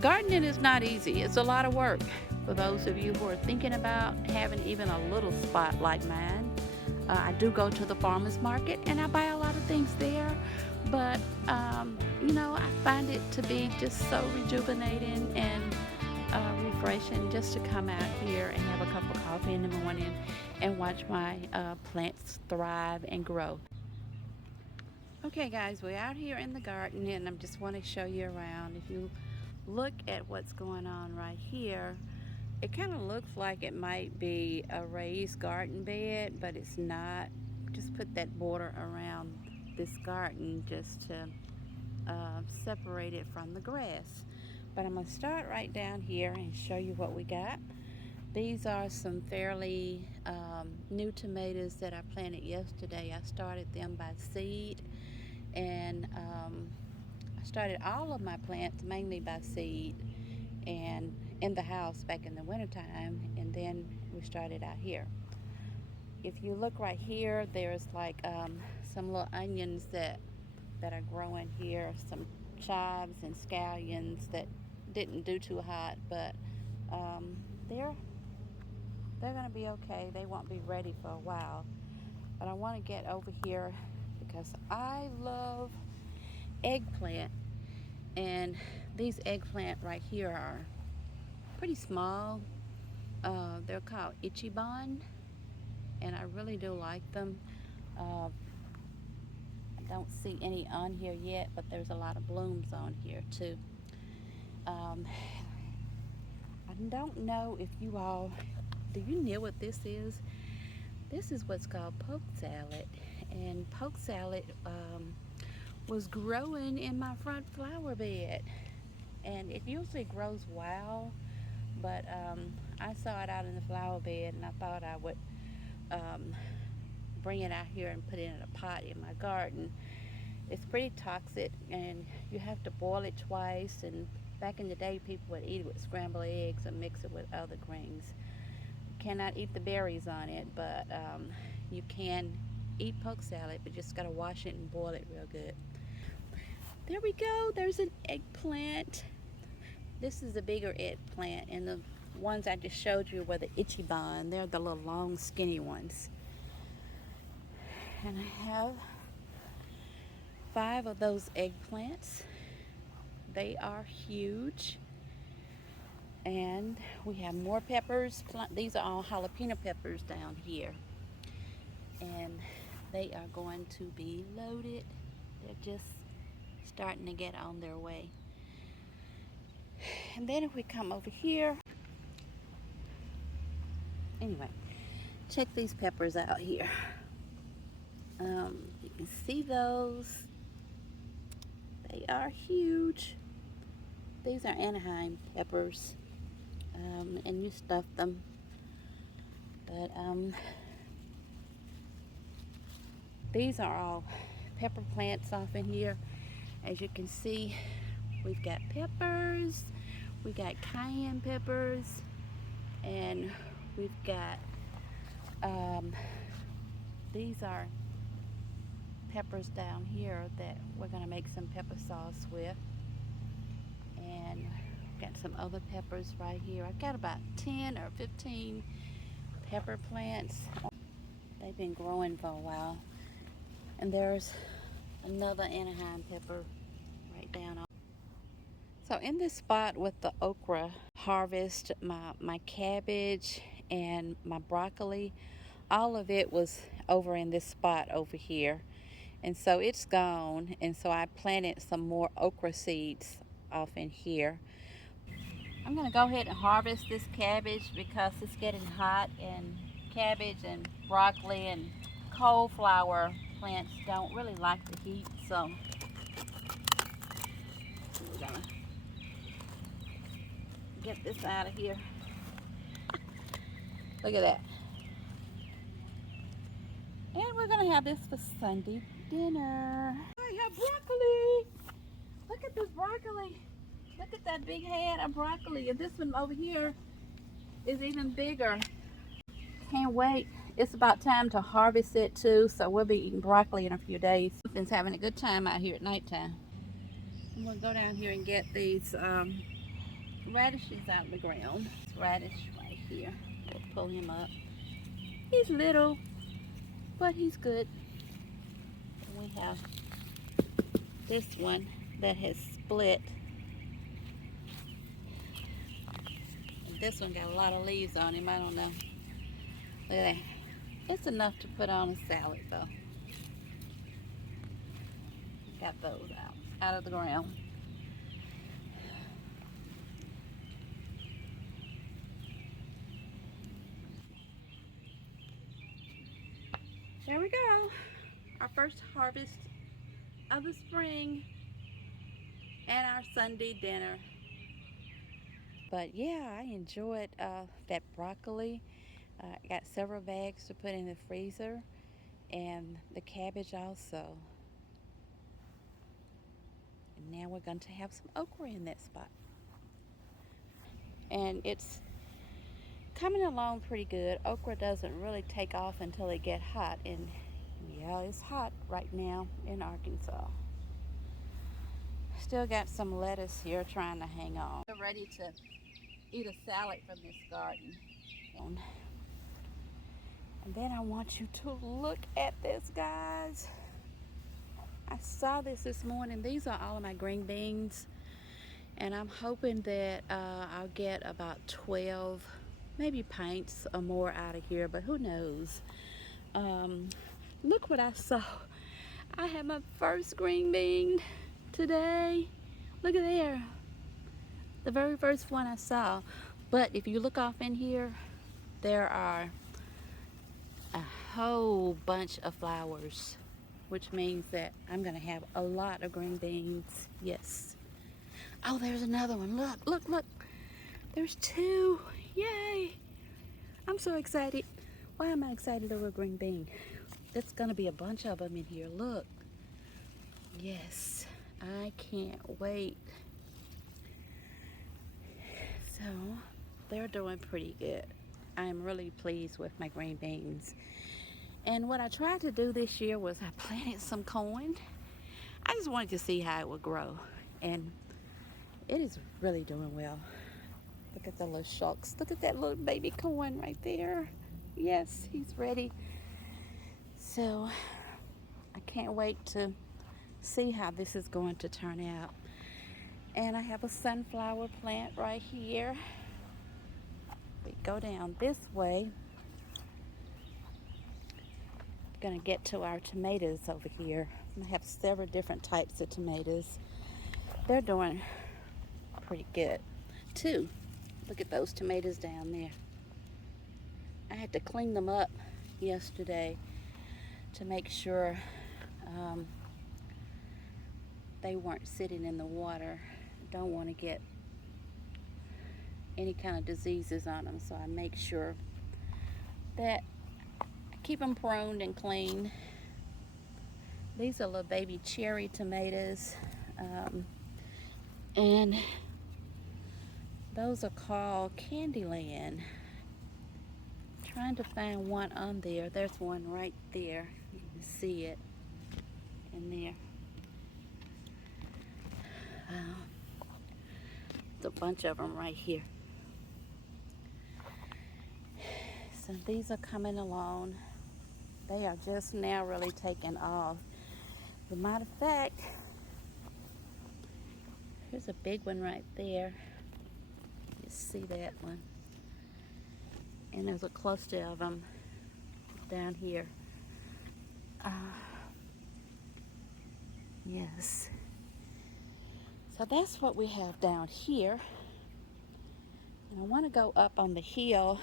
Gardening is not easy. It's a lot of work. For those of you who are thinking about having even a little spot like mine, I do go to the farmer's market and I buy a lot of things there. But, I find it to be just so rejuvenating and refreshing just to come out here and have a cup of coffee in the morning and watch my plants thrive and grow. Okay, guys, we're out here in the garden and I just want to show you around. If you look at what's going on right here, it kind of looks like it might be a raised garden bed, but it's not. Just put that border around this garden just to separate it from the grass. But I'm going to start right down here and show you what we got. These are some fairly new tomatoes that I planted yesterday. I started them by seed, and I started all of my plants mainly by seed and in the house back in the wintertime, and then we started out here. If you look right here, there's like some little onions that are growing here, some chives and scallions that didn't do too hot, but um, they're gonna be okay. They won't be ready for a while. But I want to get over here because I love eggplant, and these eggplant right here are pretty small. They're called Ichiban, and I really do like them. I don't see any on here yet, but there's a lot of blooms on here too. Um, I don't know if you all, do you know what this is? This is what's called poke salad, and poke salad was growing in my front flower bed, and it usually grows wild, but I saw it out in the flower bed and I thought I would um, bring it out here and put it in a pot in my garden. It's pretty toxic and you have to boil it twice, and back in the day people would eat it with scrambled eggs and mix it with other greens. You cannot eat the berries on it, but you can eat poke salad, but just gotta wash it and boil it real good. There we go, there's an eggplant. This is a bigger eggplant, and the ones I just showed you were the Ichiban. They're the little long skinny ones. And I have 5 of those eggplants. They are huge. And we have more peppers. These are all jalapeno peppers down here. And they are going to be loaded. They're just starting to get on their way. And then if we come over here, anyway, check these peppers out here. You can see those. They are huge. These are Anaheim Peppers, and you stuff them. But these are all pepper plants off in here. As you can see, we've got peppers, we got cayenne peppers, and we've got these are peppers down here that we're going to make some pepper sauce with. And got some other peppers right here. I've got about 10 or 15 pepper plants. They've been growing for a while. And there's another Anaheim pepper right down. So in this spot with the okra harvest, my cabbage and my broccoli, all of it was over in this spot over here. And so it's gone, and so I planted some more okra seeds off in here. I'm going to go ahead and harvest this cabbage because it's getting hot, and cabbage and broccoli and cauliflower plants don't really like the heat, so we're going to get this out of here. Look at that. And we're going to have this for Sunday dinner. I have broccoli. Look at this broccoli. Look at that big head of broccoli. And this one over here is even bigger. Can't wait. It's about time to harvest it too, so we'll be eating broccoli in a few days. Something's having a good time out here at nighttime. I'm going to go down here and get these radishes out of the ground. This radish right here. We'll pull him up. He's little, but he's good. And we have this one that has split. And this one got a lot of leaves on him. I don't know. Look at that. It's enough to put on a salad though. Got those out of the ground. There we go. Our first harvest of the spring and our Sunday dinner. But yeah, I enjoyed that broccoli. I got several bags to put in the freezer, and the cabbage also. And now we're going to have some okra in that spot. And it's coming along pretty good. Okra doesn't really take off until it gets hot, and yeah, it's hot right now in Arkansas. Still got some lettuce here trying to hang on. We're ready to eat a salad from this garden. And then I want you to look at this, guys. I saw this morning. These are all of my green beans, and I'm hoping that I'll get about 12 maybe pints or more out of here, but who knows. Look what I saw. I had my first green bean today. Look at there, the very first one I saw. But if you look off in here, there are a whole bunch of flowers, which means that I'm gonna have a lot of green beans. Yes. Oh, there's another one. Look. There's two. Yay. I'm so excited. Why am I excited over a green bean? There's gonna be a bunch of them in here. Look. Yes. I can't wait. So they're doing pretty good. I'm really pleased with my green beans. And what I tried to do this year was I planted some corn. I just wanted to see how it would grow. And it is really doing well. Look at the little shucks. Look at that little baby corn right there. Yes, he's ready. So I can't wait to see how this is going to turn out. And I have a sunflower plant right here. We go down this way. I'm gonna get to our tomatoes over here. I have several different types of tomatoes. They're doing pretty good too. Look at those tomatoes down there. I had to clean them up yesterday to make sure they weren't sitting in the water. Don't want to get any kind of diseases on them, so I make sure that I keep them pruned and clean. These are little baby cherry tomatoes, and those are called Candyland. Trying to find one on there. There's one right there. You can see it in there. There's a bunch of them right here. So these are coming along. They are just now really taking off. As a matter of fact, here's a big one right there. You see that one? And there's a cluster of them down here. Yes. So that's what we have down here. And I want to go up on the hill.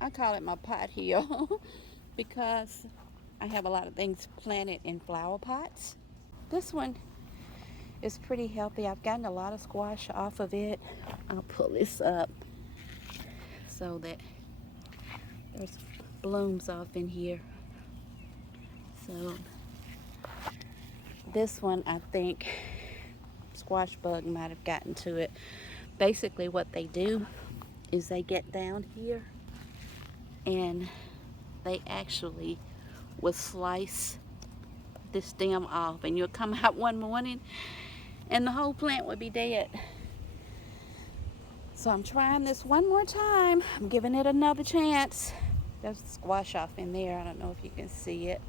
I call it my pot hill because I have a lot of things planted in flower pots. This one is pretty healthy. I've gotten a lot of squash off of it. I'll pull this up so that there's blooms off in here. So this one, I think squash bug might have gotten to it. Basically what they do is they get down here and they actually will slice this stem off, and you'll come out one morning and the whole plant would be dead. So I'm trying this one more time. I'm giving it another chance. There's squash off in there. I don't know if you can see it.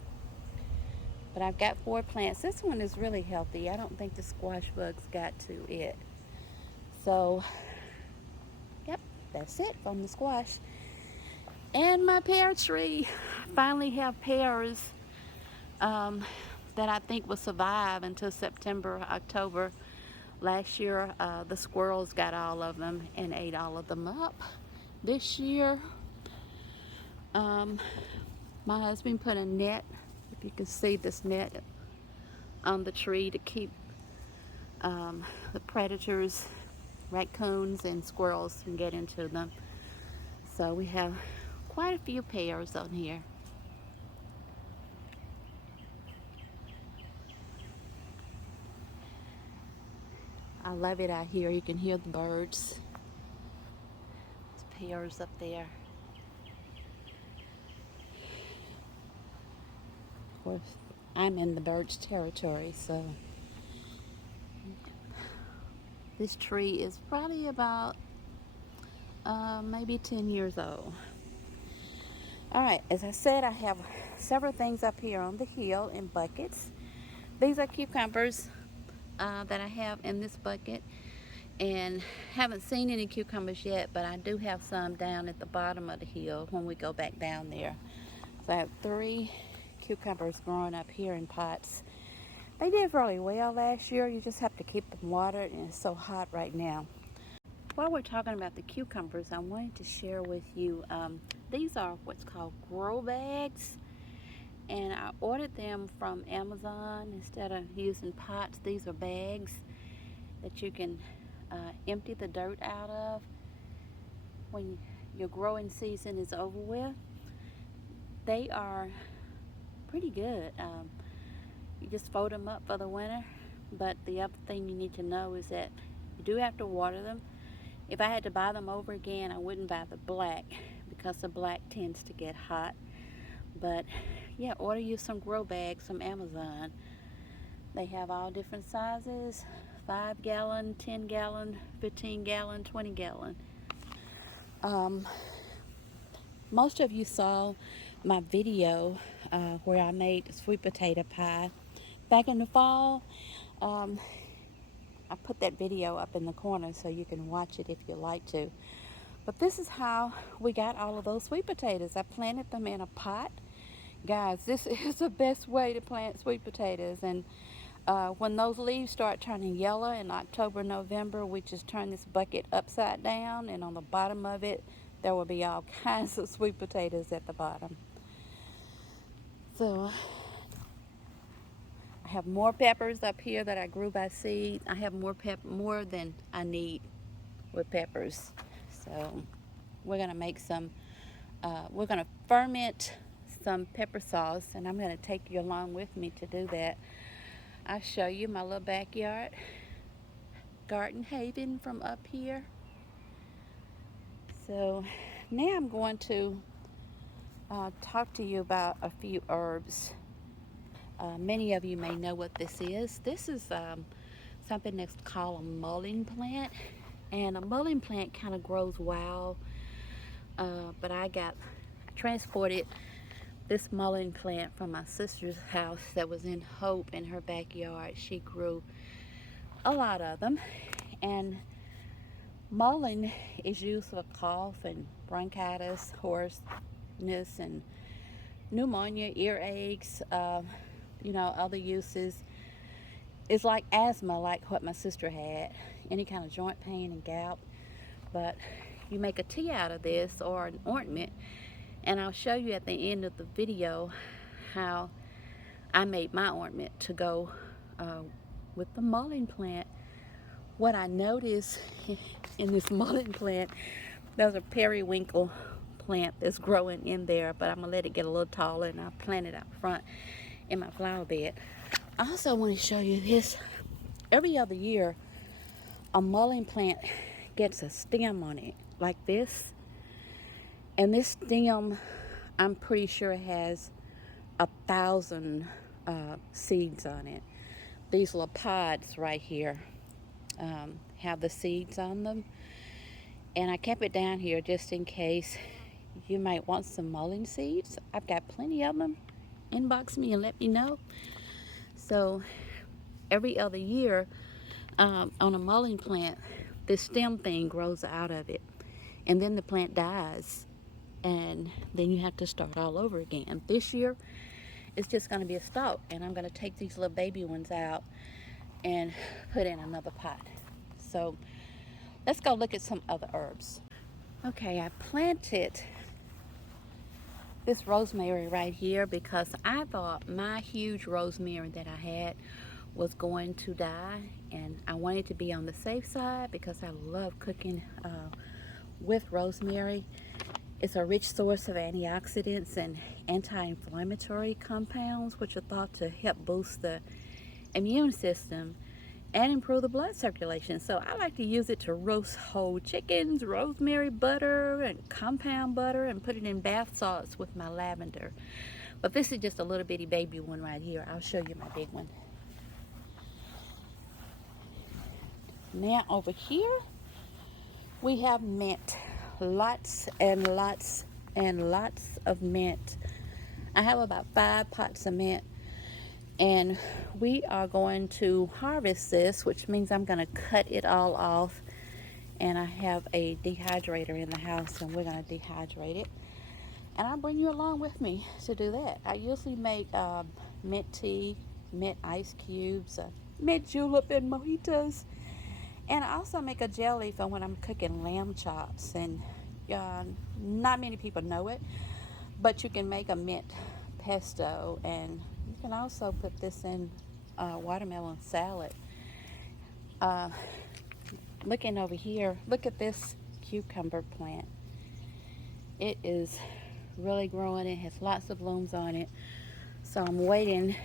But I've got 4 plants. This one is really healthy. I don't think the squash bugs got to it. So, yep, that's it from the squash. And my pear tree. I finally have pears that I think will survive until September, October. Last year, the squirrels got all of them and ate all of them up. This year, my husband put a net, if you can see this net, on the tree to keep the predators, raccoons and squirrels can get into them. So we have quite a few pears on here. I love it out here. You can hear the birds. There's pears up there. Of course, I'm in the birds' territory, so this tree is probably about maybe 10 years old. All right, as I said, I have several things up here on the hill in buckets. These are cucumbers that I have in this bucket, and haven't seen any cucumbers yet, but I do have some down at the bottom of the hill when we go back down there. So I have 3 cucumbers growing up here in pots. They did really well last year. You just have to keep them watered, and it's so hot right now. While we're talking about the cucumbers, I wanted to share with you, these are what's called grow bags, and I ordered them from Amazon. Instead of using pots, these are bags that you can empty the dirt out of when your growing season is over with. They are pretty good. You just fold them up for the winter, but the other thing you need to know is that you do have to water them. If I had to buy them over again, I wouldn't buy the black because the black tends to get hot. But yeah, order you some grow bags from Amazon. They have all different sizes, 5 gallon, 10 gallon, 15 gallon, 20 gallon. Most of you saw my video where I made sweet potato pie back in the fall. I put that video up in the corner so you can watch it if you like to. But this is how we got all of those sweet potatoes. I planted them in a pot. Guys, this is the best way to plant sweet potatoes. And when those leaves start turning yellow in October, November, we just turn this bucket upside down, and on the bottom of it, there will be all kinds of sweet potatoes at the bottom. So I have more peppers up here that I grew by seed. I have more than I need with peppers. So we're gonna make some, we're gonna ferment some pepper sauce, and I'm gonna take you along with me to do that. I'll show you my little backyard garden haven from up here. So now I'm going to talk to you about a few herbs. Many of you may know what this is. This is something that's called a mulling plant, and a mulling plant kind of grows wild, but I transported this mullein plant from my sister's house that was in Hope in her backyard. She grew a lot of them, and mullein is used for cough and bronchitis, hoarseness, and pneumonia, earaches, other uses. It's like asthma, like what my sister had, any kind of joint pain and gout. But you make a tea out of this or an ointment, and I'll show you at the end of the video how I made my ointment to go with the mullein plant. What I noticed in this mullein plant, there's a periwinkle plant that's growing in there, but I'm gonna let it get a little taller, and I'll plant it out front in my flower bed. I also want to show you this. Every other year, a mullein plant gets a stem on it like this, and this stem, I'm pretty sure, has 1,000 seeds on it. These little pods right here have the seeds on them, And I kept it down here just in case you might want some mullein seeds. I've got plenty of them. Inbox me and let me know. So every other year, on a mulling plant, this stem thing grows out of it, and then the plant dies, and then you have to start all over again. This year, it's just going to be a stalk, and I'm going to take these little baby ones out and put in another pot. So let's go look at some other herbs. Okay, I planted this rosemary right here because I thought my huge rosemary that I had was going to die, and I wanted to be on the safe side because I love cooking with rosemary. It's a rich source of antioxidants and anti-inflammatory compounds, which are thought to help boost the immune system and improve the blood circulation. So I like to use it to roast whole chickens, rosemary butter, and compound butter, and put it in bath salts with my lavender. But this is just a little bitty baby one right here. I'll show you my big one. Now over here, we have mint. Lots and lots and lots of mint. I have about 5 pots of mint, and we are going to harvest this, which means I'm going to cut it all off, and I have a dehydrator in the house, and we're going to dehydrate it, and I'll bring you along with me to do that. I usually make mint tea, mint ice cubes, mint julep and mojitos, and I also make a jelly for when I'm cooking lamb chops. And not many people know it, but you can make a mint pesto, and you can also put this in watermelon salad. Uh, Looking over here, look at this cucumber plant. It is really growing. It has lots of blooms on it. So I'm waiting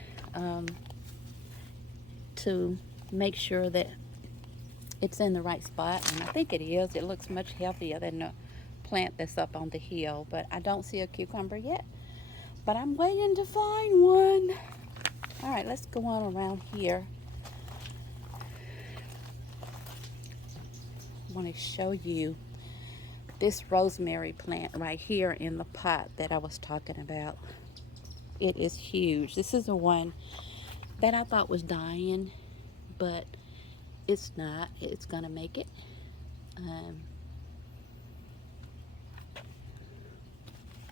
to make sure that it's in the right spot, and I think it is. It looks much healthier than the plant that's up on the hill, but I don't see a cucumber yet, but I'm waiting to find one. All right, let's go on around here. I want to show you this rosemary plant right here in the pot that I was talking about. It is huge. This is the one that I thought was dying, but it's not. It's gonna make it.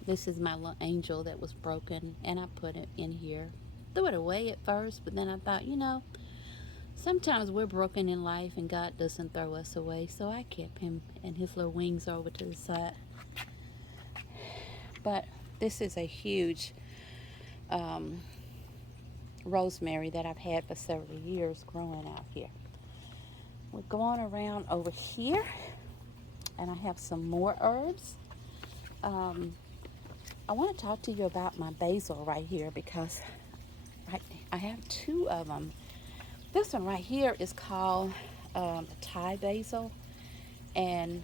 This is my little angel that was broken, and I put it in here. Threw it away at first, but then I thought, sometimes we're broken in life and God doesn't throw us away. So I kept him and his little wings over to the side. But this is a huge rosemary that I've had for several years growing out here. We're going around over here, and I have some more herbs. I want to talk to you about my basil right here because I have 2 of them. This one right here is called Thai basil, and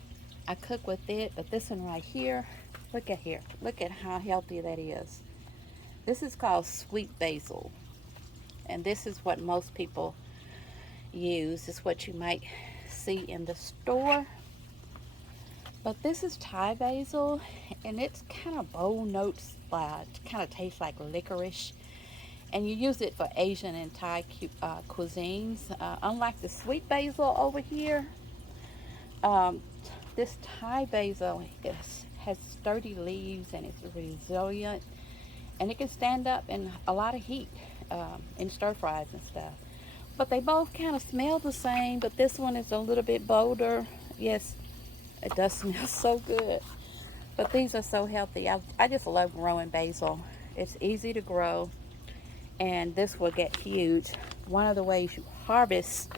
I cook with it. But this one right here, look at here. Look at how healthy that is. This is called sweet basil, and this is what most people use. It's what you might see in the store. But this is Thai basil, and it's kind of bold notes, kind of tastes like licorice. And you use it for Asian and Thai cuisines. Unlike the sweet basil over here, this Thai basil has sturdy leaves, and it's resilient, and it can stand up in a lot of heat in stir fries and stuff. But they both kind of smell the same, but this one is a little bit bolder. Yes, it does smell so good. But these are so healthy. I just love growing basil. It's easy to grow, and this will get huge. One of the ways you harvest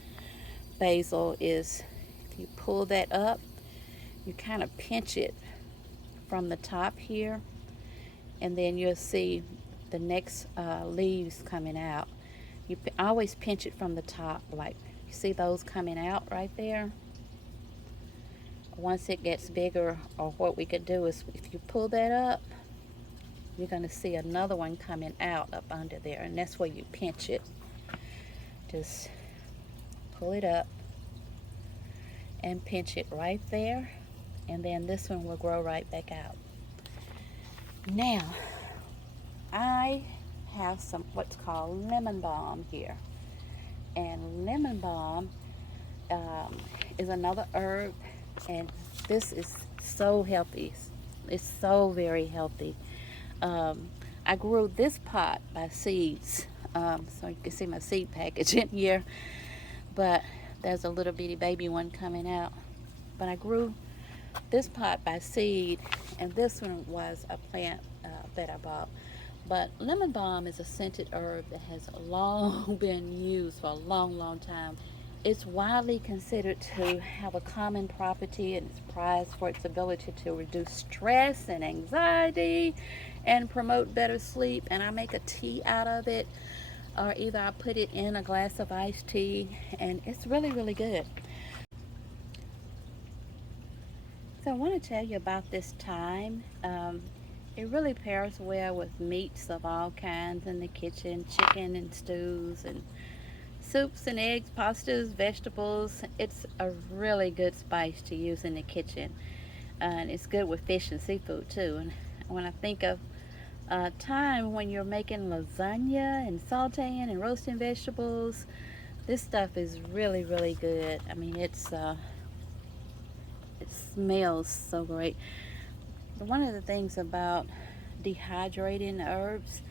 basil is if you pull that up, you kind of pinch it from the top here, and then you'll see the next leaves coming out. You always pinch it from the top, like you see those coming out right there. Once it gets bigger, or what we could do is if you pull that up, you're going to see another one coming out up under there, and that's where you pinch it. Just pull it up and pinch it right there, and then this one will grow right back out. Now, I have some what's called lemon balm here, and lemon balm is another herb, and this is so healthy. It's so very healthy. Um, I grew this pot by seeds, so you can see my seed package in here, but there's a little bitty baby one coming out. But I grew this pot by seed, and this one was a plant that I bought. But lemon balm is a scented herb that has long been used for a long, long time. It's widely considered to have a common property, and it's prized for its ability to reduce stress and anxiety and promote better sleep. And I make a tea out of it, or either I put it in a glass of iced tea, and it's really, really good. So I want to tell you about this thyme. It really pairs well with meats of all kinds in the kitchen, chicken and stews and soups and eggs, pastas, vegetables. It's a really good spice to use in the kitchen. And it's good with fish and seafood too. And when I think of thyme, when you're making lasagna and sauteing and roasting vegetables, this stuff is really, really good. I mean, it smells so great. But one of the things about dehydrating herbs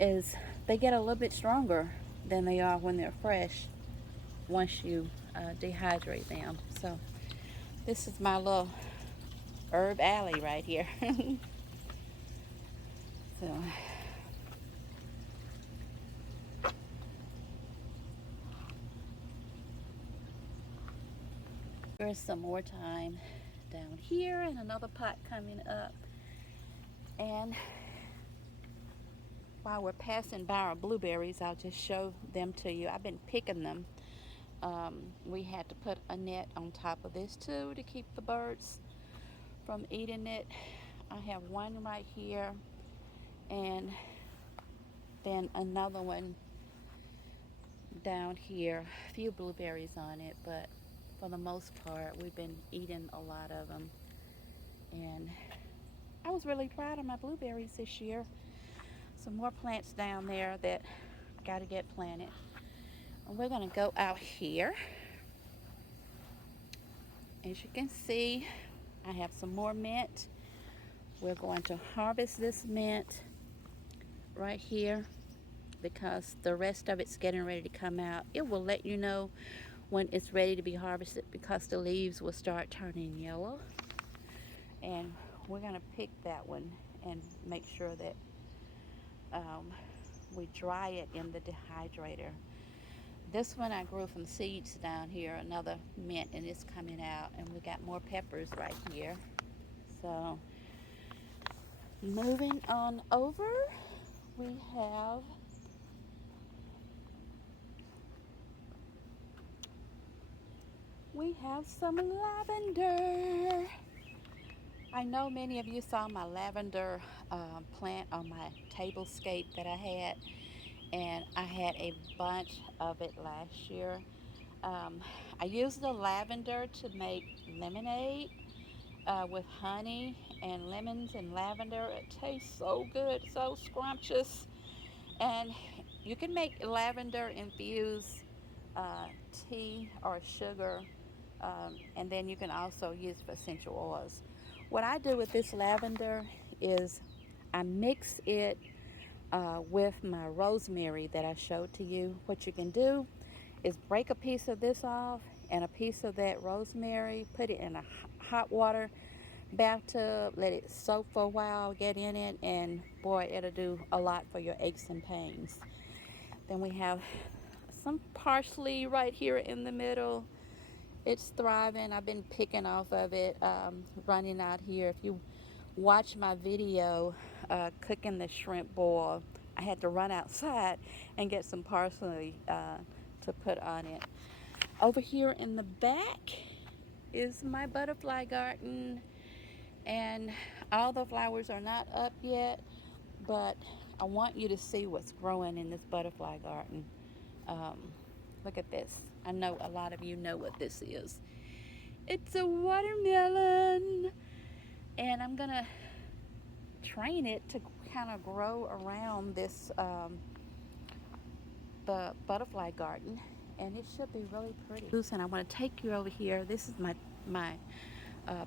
is they get a little bit stronger than they are when they're fresh once you dehydrate them. So this is my little herb alley right here. So there's some more thyme down here and another pot coming up. And while we're passing by our blueberries, I'll just show them to you. I've been picking them. We had to put a net on top of this too to keep the birds from eating it. I have one right here, and then another one down here. A few blueberries on it, but for the most part, we've been eating a lot of them. And I was really proud of my blueberries this year. Some more plants down there that got to get planted. And we're going to go out here. As you can see, I have some more mint. We're going to harvest this mint right here because the rest of it's getting ready to come out. It will let you know when it's ready to be harvested because the leaves will start turning yellow. And we're going to pick that one and make sure that we dry it in the dehydrator. This one I grew from seeds down here, another mint, and it's coming out. And we got more peppers right here. So moving on over, we have some lavender. I know many of you saw my lavender plant on my tablescape that I had, and I had a bunch of it last year. Um, I used the lavender to make lemonade with honey and lemons and lavender. It tastes so good, so scrumptious. And you can make lavender infused uh, tea or sugar, and then you can also use for essential oils. What I do with this lavender is I mix it with my rosemary that I showed to you. What you can do is break a piece of this off and a piece of that rosemary, put it in a hot water bathtub, let it soak for a while, get in it, and boy, it'll do a lot for your aches and pains. Then we have some parsley right here in the middle. It's thriving. I've been picking off of it, running out here. If you watch my video cooking the shrimp boil, I had to run outside and get some parsley to put on it. Over here in the back is my butterfly garden, and all the flowers are not up yet, but I want you to see what's growing in this butterfly garden. Um, Look at this. I know a lot of you know what this is. It's a watermelon. And I'm gonna train it to kind of grow around this the butterfly garden, and it should be really pretty. And I want to take you over here. This is my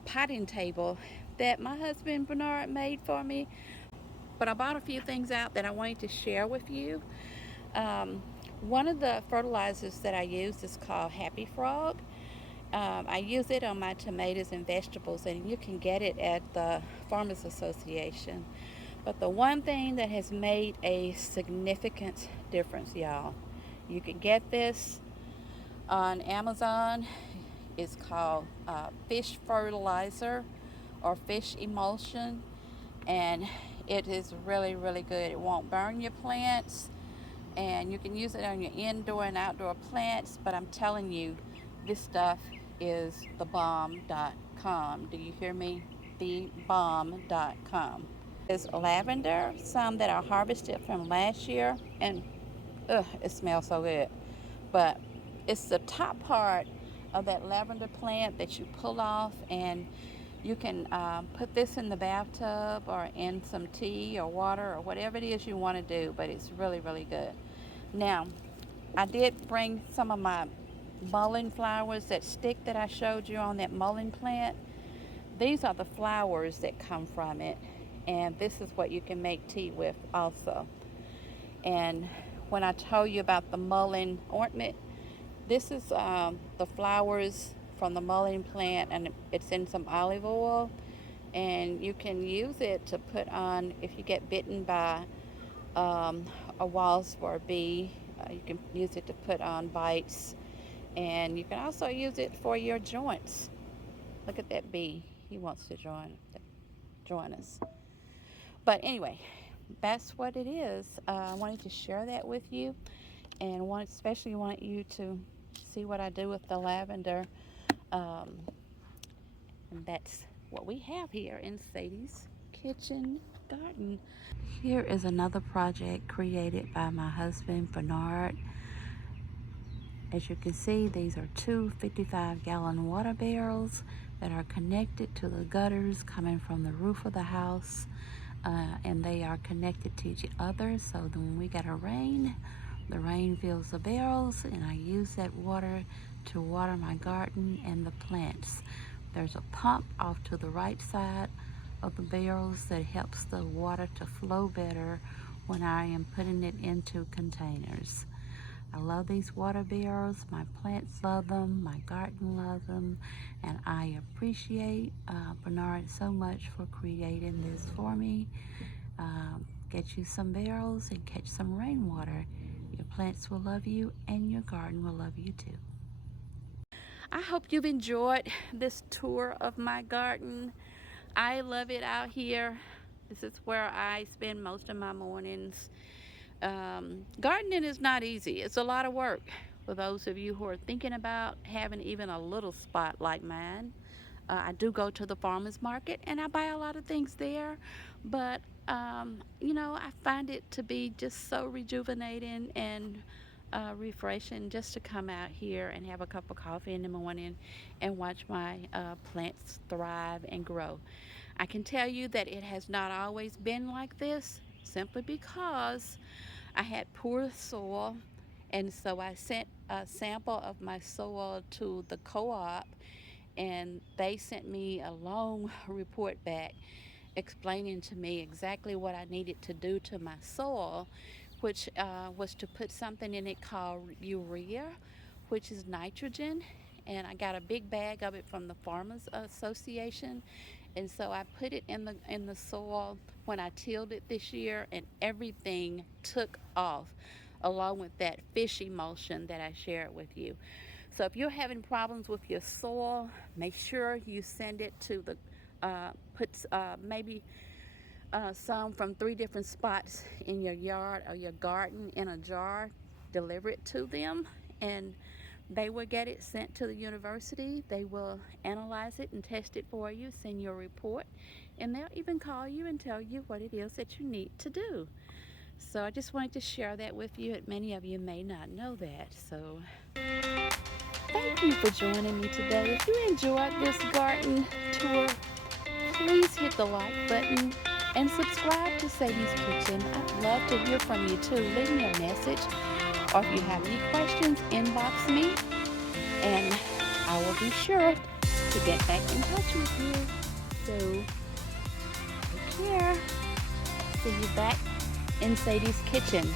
potting table that my husband Bernard made for me, but I bought a few things out that I wanted to share with you. um, One of the fertilizers that I use is called Happy Frog. I use it on my tomatoes and vegetables, and you can get it at the Farmers Association. But the one thing that has made a significant difference, y'all, you can get this on Amazon. It's called fish fertilizer or fish emulsion, and it is really, really good. It won't burn your plants, and you can use it on your indoor and outdoor plants. But I'm telling you, this stuff is thebomb.com. Do you hear me? Thebomb.com. There's lavender, some that I harvested from last year, and it smells so good. But it's the top part of that lavender plant that you pull off, and you can put this in the bathtub or in some tea or water or whatever it is you want to do, but it's really, really good. Now, I did bring some of my mullein flowers, that stick that I showed you on that mullein plant. These are the flowers that come from it, and this is what you can make tea with also. And when I told you about the mullein ornament, this is the flowers from the mullein plant, and it's in some olive oil, and you can use it to put on if you get bitten by a wasp or a bee. You can use it to put on bites, and you can also use it for your joints. Look at that bee. He wants to join us. But anyway, that's what it is. I wanted to share that with you, and especially want you to see what I do with the lavender. Um, and that's what we have here in Sadie's kitchen garden. Here is another project created by my husband Bernard. As you can see, these are two 55-gallon water barrels that are connected to the gutters coming from the roof of the house, and they are connected to each other, so that when we get a rain, the rain fills the barrels, and I use that water to water my garden and the plants. There's a pump off to the right side of the barrels that helps the water to flow better when I am putting it into containers. I love these water barrels. My plants love them. My garden loves them. And I appreciate Bernard so much for creating this for me. Get you some barrels and catch some rainwater. Your plants will love you, and your garden will love you too. I hope you've enjoyed this tour of my garden. I love it out here. This is where I spend most of my mornings. Gardening is not easy. It's a lot of work for those of you who are thinking about having even a little spot like mine. I do go to the farmers market and I buy a lot of things there, but I find it to be just so rejuvenating and refreshing just to come out here and have a cup of coffee in the morning and watch my plants thrive and grow. I can tell you that it has not always been like this, simply because I had poor soil, and so I sent a sample of my soil to the co-op, and they sent me a long report back explaining to me exactly what I needed to do to my soil, which was to put something in it called urea, which is nitrogen. And I got a big bag of it from the Farmers Association, and so I put it in the soil when I tilled it this year, and everything took off, along with that fish emulsion that I shared with you. So if you're having problems with your soil, make sure you send it to the maybe some from 3 different spots in your yard or your garden in a jar. Deliver it to them, and they will get it sent to the university. They will analyze it and test it for you, send you a report, and they'll even call you and tell you what it is that you need to do. So I just wanted to share that with you. Many of you may not know that. So thank you for joining me today. If you enjoyed this garden tour, please hit the like button and subscribe to Sadie's Kitchen. I'd love to hear from you too. Leave me a message, or if you have any questions, inbox me, and I will be sure to get back in touch with you. So, take care. See you back in Sadie's Kitchen.